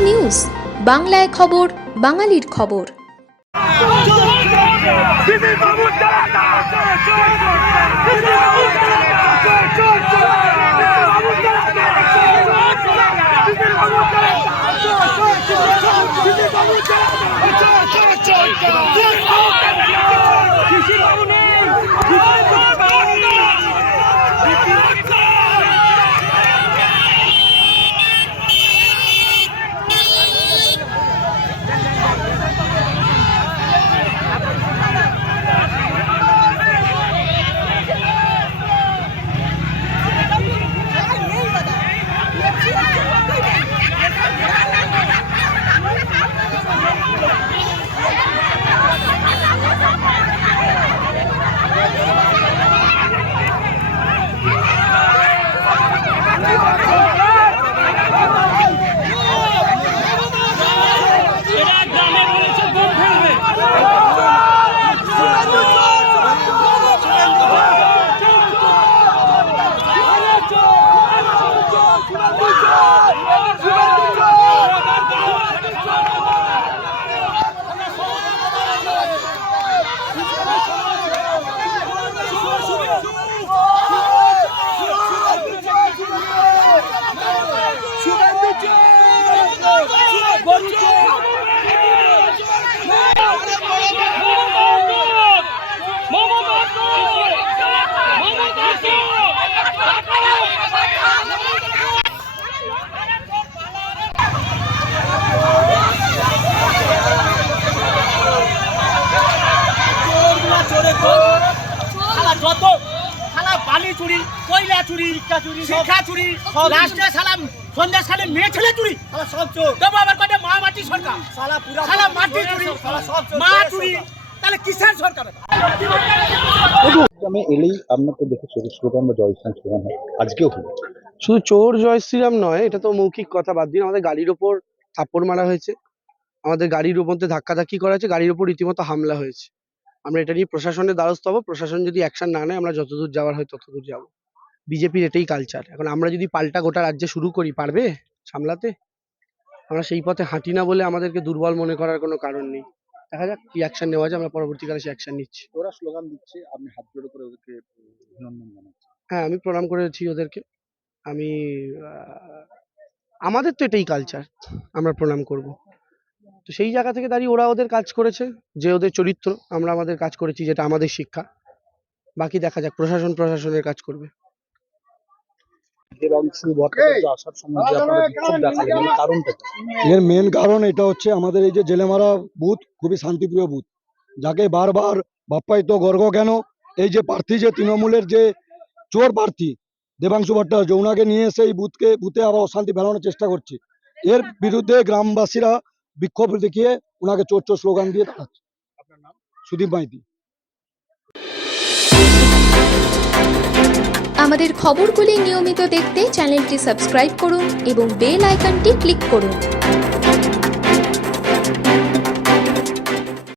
News বাংলায় খবর বাঙালির খবর। চুরি কয়লা চুরি শিক্ষা চুরি লাস্টে সালাম সন্ধ্যা সালে মেয়ে ছেলে চুরি। সব চোর। তবু আবার কয়টা মা মাটি সরকার? শালা মাটি চুরি। মা চুরি। তাহলে কিসের সরকার? গ্রামে এলেই আপনাকে দেখে স্লোগান বা জয় শ্রীরাম আজকেও হলো শুধু চোর জয় শ্রীরাম নয় এটা তো মৌখিক কথা বাদ দিন আমাদের গাড়ির ওপর থাপ্পড় মারা হয়েছে। আমাদের গাড়ির মধ্যে ধাক্কাধাক্কি করা হয়েছে গাড়ির ওপর রীতিমতো হামলা হয়েছে। আমরা এটা নিয়ে প্রশাসনের দ্বারস্থ হব। প্রশাসন যদি অ্যাকশন না নেয় আমরা যতদূর যাওয়ার হয় ততদূর যাব। বিজেপির এটাই কালচার এখন আমরা যদি পাল্টা গোটা রাজ্যে শুরু করি পারবে সামলাতে? আমরা সেই পথে হাঁটি না বলে আমাদেরকে দুর্বল মনে করার কোনো কারণ নেই। দেখা যাক কি অ্যাকশন নেওয়া যায় আমরা পরবর্তীকালে সে অ্যাকশন নিচ্ছি। ওরা স্লোগান দিচ্ছে আপনি হাত জোড়ো করে ওদেরকে অভিনন্দন জানাচ্ছেন হ্যাঁ আমি প্রণাম করেছি ওদেরকে। আমি আমাদের তো এটাই কালচার আমরা প্রণাম করব। তো সেই জায়গা থেকে দাঁড়িয়ে ওরা ওদের কাজ করেছে যে ওদের চরিত্র আমরা আমাদের কাজ করেছি যেটা আমাদের শিক্ষা। বাকি দেখা যাক প্রশাসন প্রশাসনের কাজ করবে। এর মেন কারণ এটা হচ্ছে আমাদের এই যে জেলেমারা বুথ খুবই শান্তিপ্রিয় বুথ। যাকে বারবার বাপ্পায়িত গর্গ কেন? এই যে প্রার্থী যে তৃণমূলের যে চোর প্রার্থী দেবাংশু ভট্টাচার্য ওনাকে নিয়ে এসে এই বুথকে বুথে আবার অশান্তি ফেলানোর চেষ্টা করছে। এর বিরুদ্ধে গ্রামবাসীরা বিক্ষোভ দেখিয়ে ওনাকে চোর চোর স্লোগান দিয়ে দেখাচ্ছে সুদীপ মাইতি। আমাদের খবরগুলি নিয়মিত দেখতে চ্যানেলটি সাবস্ক্রাইব করুন এবং বেল আইকনটি ক্লিক করুন।